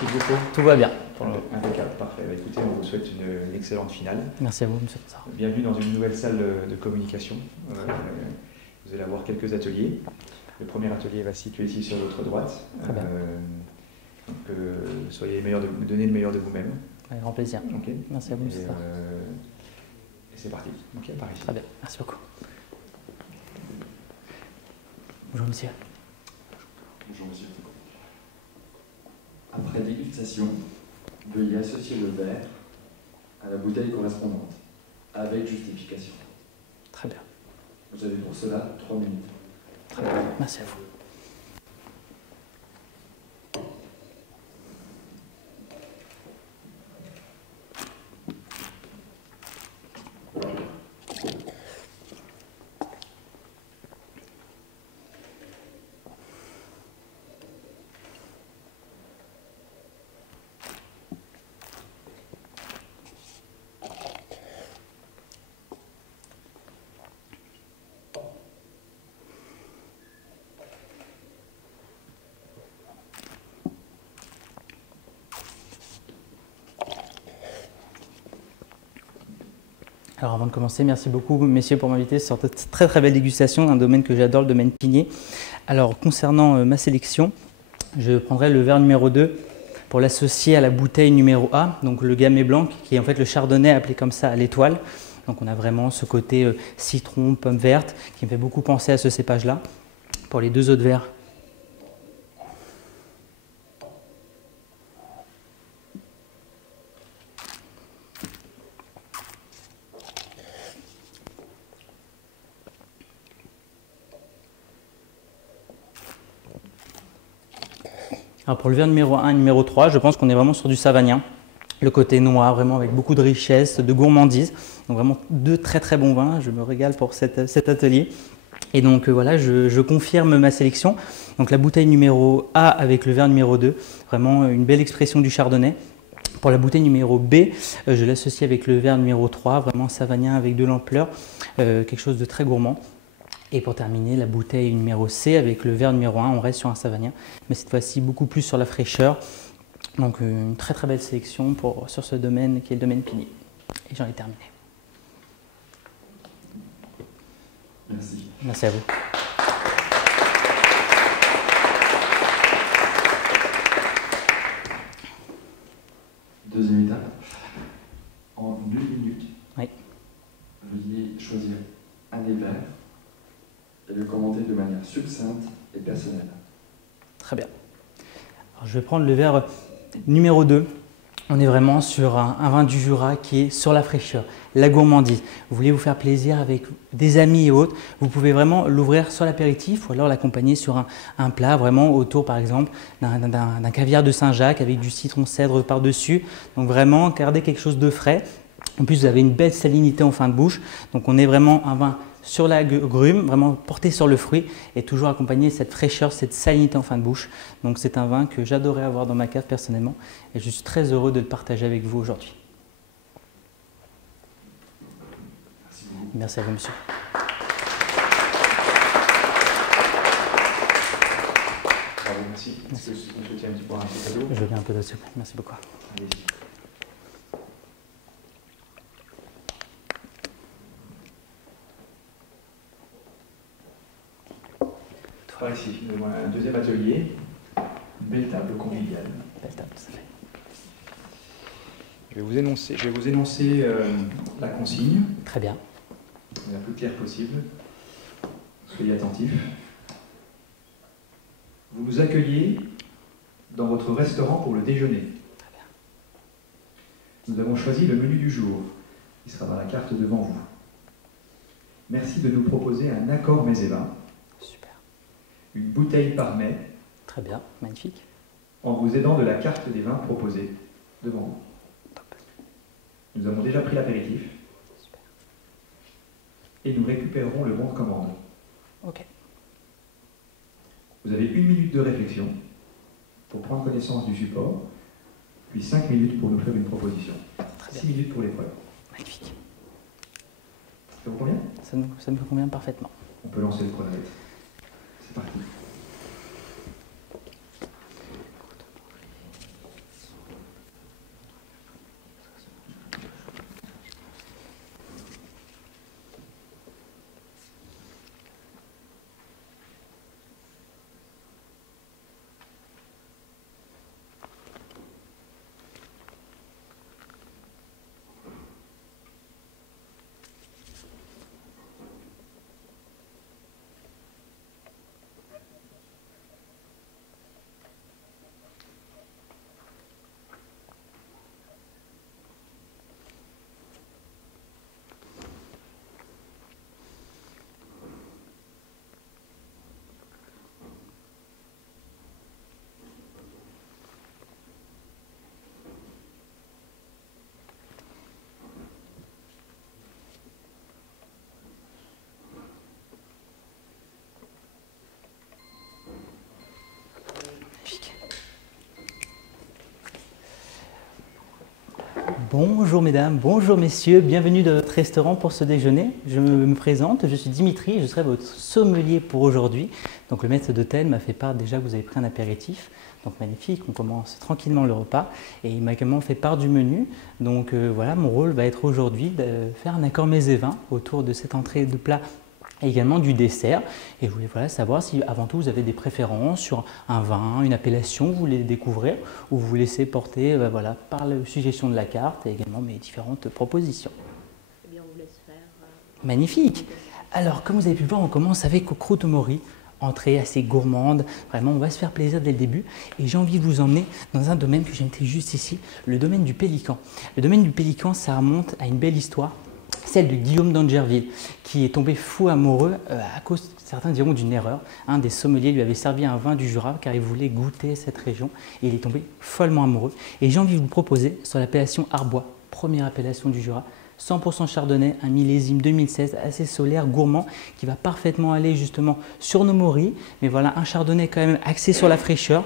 qu'il vous faut? Tout va bien. Impeccable, parfait. Bah, écoutez, on vous souhaite une excellente finale. Merci à vous, monsieur Ponsard. Bienvenue dans une nouvelle salle de communication. Vous allez avoir quelques ateliers. Le premier atelier va se situer ici sur votre droite. Très bien. Soyez donnez le meilleur de vous-même. Avec grand plaisir. Okay. Merci à vous, monsieur. Et c'est parti. Ok, par ici. Très bien, merci beaucoup. Bonjour, monsieur. Bonjour, monsieur. Après dégustation, veuillez associer le verre à la bouteille correspondante, avec justification. Très bien. Vous avez pour cela 3 minutes. Très bien, merci à vous. Alors avant de commencer, merci beaucoup messieurs pour m'inviter sur cette très très belle dégustation, un domaine que j'adore, le domaine pinier. Alors concernant ma sélection, je prendrai le verre numéro 2 pour l'associer à la bouteille numéro A, donc le Gamay Blanc, qui est en fait le chardonnay appelé comme ça à l'étoile. Donc on a vraiment ce côté citron, pomme verte, qui me fait beaucoup penser à ce cépage-là. Pour les deux autres verres, alors pour le verre numéro 1 et numéro 3, je pense qu'on est vraiment sur du savagnin. Le côté noir, vraiment avec beaucoup de richesse, de gourmandise. Donc vraiment deux très très bons vins. Je me régale pour cet atelier. Et donc voilà, je confirme ma sélection. Donc la bouteille numéro A avec le verre numéro 2, vraiment une belle expression du chardonnay. Pour la bouteille numéro B, je l'associe avec le verre numéro 3, vraiment savagnin avec de l'ampleur, quelque chose de très gourmand. Et pour terminer, la bouteille numéro C avec le verre numéro 1, on reste sur un savagnin, mais cette fois-ci beaucoup plus sur la fraîcheur. Donc une très très belle sélection sur ce domaine qui est le domaine pinier. Et j'en ai terminé. Merci. Merci à vous. Deuxième étape. En 2 minutes, Oui. veuillez choisir un des verres et le commenter de manière succincte et personnelle. Très bien. Alors, je vais prendre le verre numéro 2. On est vraiment sur un vin du Jura qui est sur la fraîcheur, la gourmandise. Vous voulez vous faire plaisir avec des amis et autres, vous pouvez vraiment l'ouvrir sur l'apéritif ou alors l'accompagner sur un plat vraiment autour par exemple d'un caviar de Saint-Jacques avec du citron cèdre par-dessus. Donc vraiment garder quelque chose de frais. En plus vous avez une belle salinité en fin de bouche. Donc on est vraiment un vin sur la grume, vraiment porté sur le fruit et toujours accompagné de cette fraîcheur, cette salinité en fin de bouche. Donc c'est un vin que j'adorais avoir dans ma cave personnellement et je suis très heureux de le partager avec vous aujourd'hui. Merci beaucoup. Merci à vous, monsieur. Bravo, merci. Est-ce que vous souhaitez un petit cadeau? Je veux bien un peu de soupe. Merci beaucoup. Allez-y. Par ici, nous avons un deuxième atelier, une belle table conviviale. Belle table, ça fait. Je vais vous énoncer la consigne, Très bien. la plus claire possible. Soyez attentifs. Vous nous accueillez dans votre restaurant pour le déjeuner. Très bien. Nous avons choisi le menu du jour, qui sera dans la carte devant vous. Merci de nous proposer un accord mets et vins, Super. une bouteille par mets, Très bien. Magnifique. en vous aidant de la carte des vins proposés devant vous. Top. Nous avons déjà pris l'apéritif Super. et nous récupérerons le bon de commande. Ok. Vous avez 1 minute de réflexion pour prendre connaissance du support, puis 5 minutes pour nous faire une proposition. Très bien. 6 minutes pour l'épreuve. Magnifique. Ça vous convient? Ça me convient parfaitement. On peut lancer le chronomètre. C'est parti. Bonjour mesdames, bonjour messieurs, bienvenue dans notre restaurant pour ce déjeuner. Je me présente, je suis Dimitri et je serai votre sommelier pour aujourd'hui. Donc le maître d'hôtel m'a fait part déjà que vous avez pris un apéritif, donc magnifique, on commence tranquillement le repas et il m'a également fait part du menu. Donc voilà, mon rôle va être aujourd'hui de faire un accord mets et vins autour de cette entrée de plat et également du dessert. Et je voulais savoir si avant tout vous avez des préférences sur un vin, une appellation, vous voulez découvrir ou vous vous laissez porter par la suggestion de la carte et également mes différentes propositions. Eh bien, on vous laisse faire. Magnifique. Alors, comme vous avez pu le voir, on commence avec au croûte au mori. Entrée assez gourmande, vraiment on va se faire plaisir dès le début et j'ai envie de vous emmener dans un domaine que j'ai noté juste ici, le domaine du Pélican. Le domaine du Pélican, ça remonte à une belle histoire, celle de Guillaume d'Angerville, qui est tombé fou amoureux à cause, certains diront, d'une erreur. Un des sommeliers lui avait servi un vin du Jura car il voulait goûter cette région et il est tombé follement amoureux. Et j'ai envie de vous proposer sur l'appellation Arbois, première appellation du Jura, 100% chardonnay, un millésime 2016 assez solaire, gourmand, qui va parfaitement aller justement sur nos moris. Mais voilà, un chardonnay quand même axé sur la fraîcheur.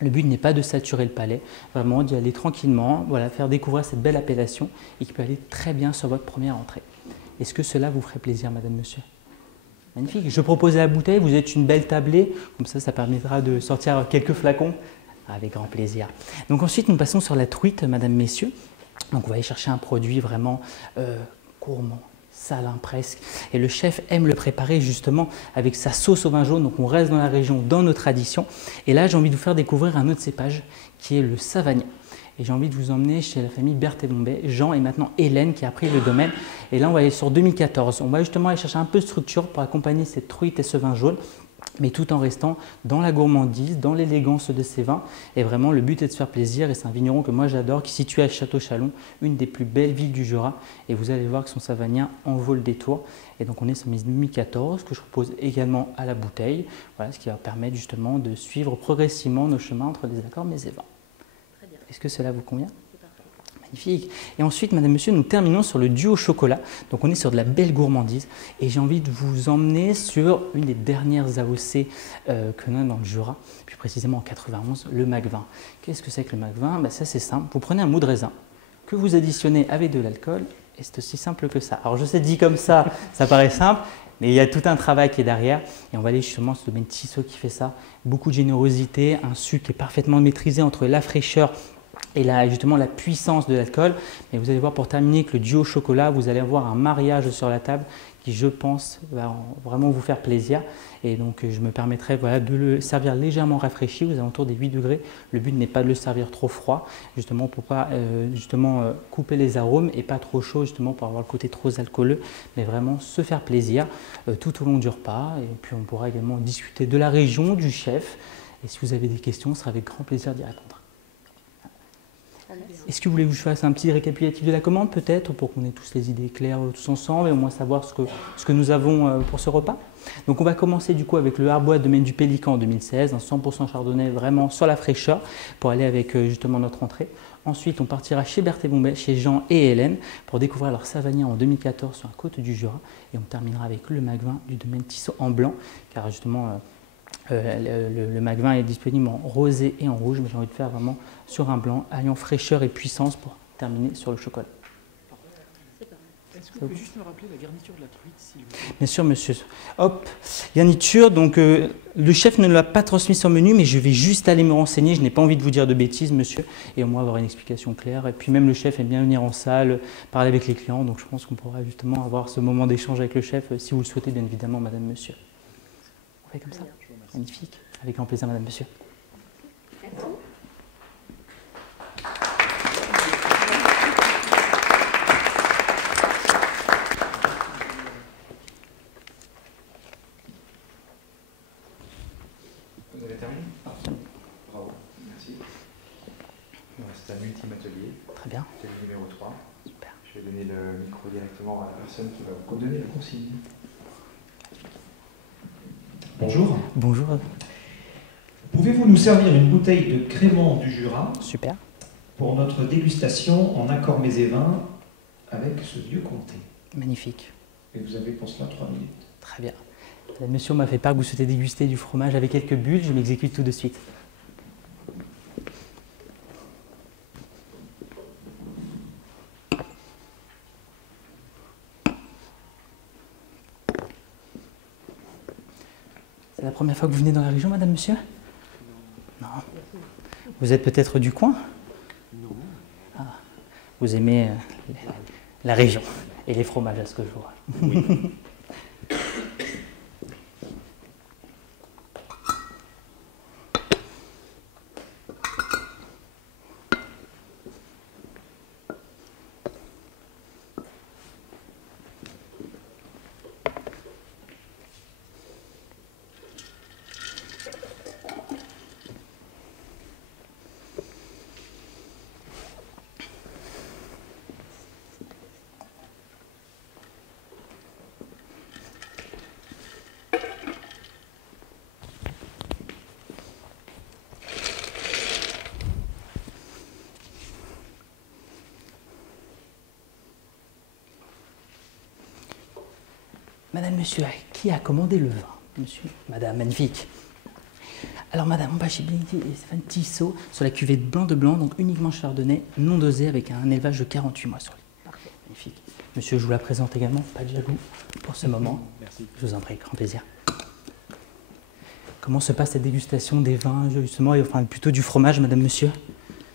Le but n'est pas de saturer le palais, vraiment d'y aller tranquillement, voilà, faire découvrir cette belle appellation et qui peut aller très bien sur votre première entrée. Est-ce que cela vous ferait plaisir, madame, monsieur? Magnifique. Je propose la bouteille, vous êtes une belle tablée, comme ça permettra de sortir quelques flacons. Avec grand plaisir. Donc ensuite, nous passons sur la truite, madame, messieurs. Donc on va aller chercher un produit vraiment gourmand, salin presque. Et le chef aime le préparer justement avec sa sauce au vin jaune. Donc on reste dans la région, dans nos traditions. Et là, j'ai envie de vous faire découvrir un autre cépage qui est le savagnin. Et j'ai envie de vous emmener chez la famille Berthet-Bombay, Jean et maintenant Hélène qui a pris le domaine. Et là, on va aller sur 2014. On va justement aller chercher un peu de structure pour accompagner cette truite et ce vin jaune, mais tout en restant dans la gourmandise, dans l'élégance de ces vins. Et vraiment, le but est de se faire plaisir. Et c'est un vigneron que moi j'adore, qui est situé à Château-Chalon, une des plus belles villes du Jura. Et vous allez voir que son savagnin en vaut le détour. Et donc on est sur 2014, que je propose également à la bouteille. Voilà, ce qui va permettre justement de suivre progressivement nos chemins entre les accords mets et vins. Est-ce que cela vous convient? Magnifique. Et ensuite, madame, monsieur, nous terminons sur le duo chocolat. Donc on est sur de la belle gourmandise et j'ai envie de vous emmener sur une des dernières AOC que l'on a dans le Jura, plus précisément en 91, le Mac20. Qu'est-ce que c'est que le Mac20? Ça c'est simple, vous prenez un mou de raisin que vous additionnez avec de l'alcool et c'est aussi simple que ça. Alors je sais, dit comme ça, ça paraît simple, mais il y a tout un travail qui est derrière et on va aller justement sur le domaine Tissot qui fait ça. Beaucoup de générosité, un sucre qui est parfaitement maîtrisé entre la fraîcheur et là, justement la puissance de l'alcool. Mais vous allez voir, pour terminer avec le duo chocolat, vous allez avoir un mariage sur la table qui, je pense, va vraiment vous faire plaisir. Et donc, je me permettrai de le servir légèrement rafraîchi, aux alentours des 8 degrés. Le but n'est pas de le servir trop froid, justement pour pas couper les arômes, et pas trop chaud, justement pour avoir le côté trop alcooleux, mais vraiment se faire plaisir tout au long du repas. Et puis, on pourra également discuter de la région, du chef. Et si vous avez des questions, ce sera avec grand plaisir d'y répondre. Est-ce que vous voulez que je fasse un petit récapitulatif de la commande peut-être pour qu'on ait tous les idées claires tous ensemble et au moins savoir ce que nous avons pour ce repas? Donc on va commencer du coup avec le Arbois domaine du Pélican en 2016, un 100% chardonnay vraiment sur la fraîcheur pour aller avec justement notre entrée. Ensuite on partira chez Berthet-Bombay, chez Jean et Hélène pour découvrir leur savagnin en 2014 sur la côte du Jura et on terminera avec le Mac20 du domaine Tissot en blanc car justement le Mac20 est disponible en rosé et en rouge, mais j'ai envie de faire vraiment sur un blanc, alliant fraîcheur et puissance pour terminer sur le chocolat. Est-ce que vous pouvez juste me rappeler la garniture de la truite, s'il vous plaît? Bien sûr, monsieur. Hop, garniture, donc le chef ne l'a pas transmis sur le menu, mais je vais juste aller me renseigner, je n'ai pas envie de vous dire de bêtises, monsieur, et au moins avoir une explication claire. Et puis même le chef aime bien venir en salle, parler avec les clients, donc je pense qu'on pourra justement avoir ce moment d'échange avec le chef, si vous le souhaitez, bien évidemment, madame, monsieur. On fait comme ça? Magnifique. Avec grand plaisir, madame, monsieur. Merci. Vous avez terminé? Bravo, merci. C'est un ultime atelier. Très bien. Atelier numéro 3. Super. Je vais donner le micro directement à la personne qui va vous donner la consigne. Bonjour. Bonjour. Pouvez-vous nous servir une bouteille de crément du Jura Super. pour notre dégustation en accord mets et vins avec ce vieux comté? Magnifique. Et vous avez pour cela 3 minutes. Très bien. Madame, monsieur, on m'a fait part que vous souhaitez déguster du fromage avec quelques bulles. Je m'exécute tout de suite. C'est la première fois que vous venez dans la région, madame, monsieur? Non. Vous êtes peut-être du coin? Non. Ah. Vous aimez la région et les fromages, à ce que je vois. Oui. Madame, monsieur, qui a commandé le vin? Monsieur, madame, magnifique. Alors, madame, on va chez Stéphane Tissot sur la cuvée de blanc de blanc, donc uniquement chardonnay, non dosé, avec un élevage de 48 mois sur lui. Parfait. Magnifique. Monsieur, je vous la présente également, pas de jaloux pour ce moment. Merci. Je vous en prie, grand plaisir. Comment se passe cette dégustation des vins, justement, et enfin plutôt du fromage, madame, monsieur?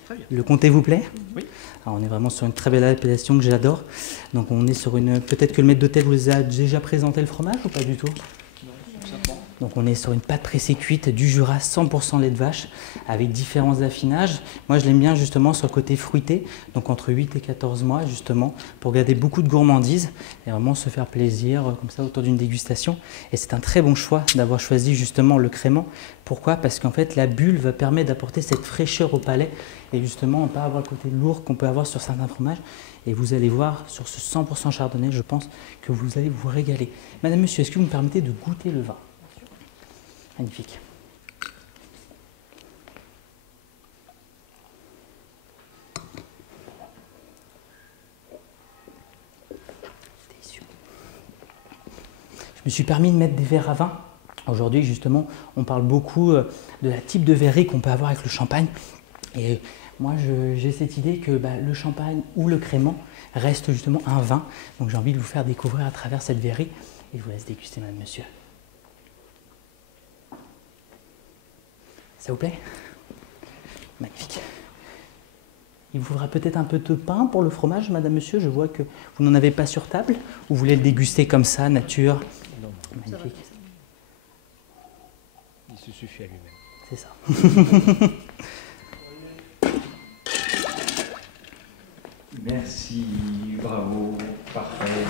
Très bien. Le comté vous plaît? Oui. Alors, on est vraiment sur une très belle appellation que j'adore. Donc on est sur une... Peut-être que le maître d'hôtel vous a déjà présenté le fromage ou pas du tout? Donc on est sur une pâte pressée cuite du Jura, 100% lait de vache, avec différents affinages. Moi je l'aime bien justement sur le côté fruité, donc entre 8 et 14 mois justement, pour garder beaucoup de gourmandise et vraiment se faire plaisir comme ça autour d'une dégustation. Et c'est un très bon choix d'avoir choisi justement le crément. Pourquoi? Parce qu'en fait la bulle va permettre d'apporter cette fraîcheur au palais et justement on ne peut pas avoir le côté lourd qu'on peut avoir sur certains fromages. Et vous allez voir sur ce 100% chardonnay, je pense que vous allez vous régaler. Madame, monsieur, est-ce que vous me permettez de goûter le vin? Magnifique. Délicieux. Je me suis permis de mettre des verres à vin. Aujourd'hui, justement, on parle beaucoup de la type de verrerie qu'on peut avoir avec le champagne. Et moi, j'ai cette idée que le champagne ou le crément reste justement un vin. Donc j'ai envie de vous faire découvrir à travers cette verrerie. Et je vous laisse déguster, madame, monsieur. Ça vous plaît? Magnifique. Il vous faudra peut-être un peu de pain pour le fromage, madame, monsieur. Je vois que vous n'en avez pas sur table. Ou vous voulez le déguster comme ça, nature? Non, Magnifique. il se suffit à lui-même. C'est ça. Merci, bravo, parfait.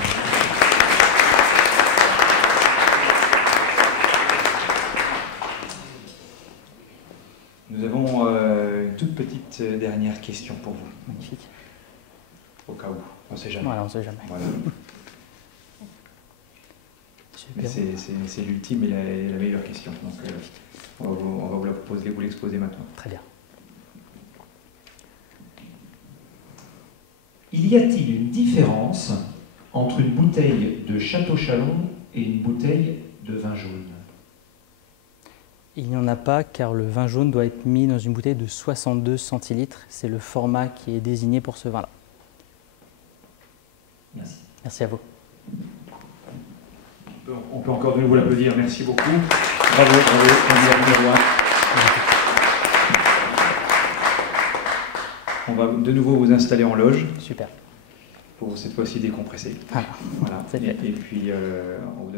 Nous avons une toute petite dernière question pour vous, Magnifique. au cas où, on ne sait jamais. Voilà, on ne sait jamais. Voilà. Mais Super. c'est l'ultime et la meilleure question. Donc, on va vous la proposer, vous l'exposer maintenant. Très bien. Y a-t-il une différence entre une bouteille de Château Chalon et une bouteille de vin jaune? Il n'y en a pas car le vin jaune doit être mis dans une bouteille de 62 centilitres. C'est le format qui est désigné pour ce vin-là. Merci. Merci à vous. On peut encore de nouveau l'applaudir, merci beaucoup. Bravo, candidat numéro 1. On va de nouveau vous installer en loge Super. pour cette fois-ci décompresser. Ah, Voilà. c'est fait. Et puis, on vous donne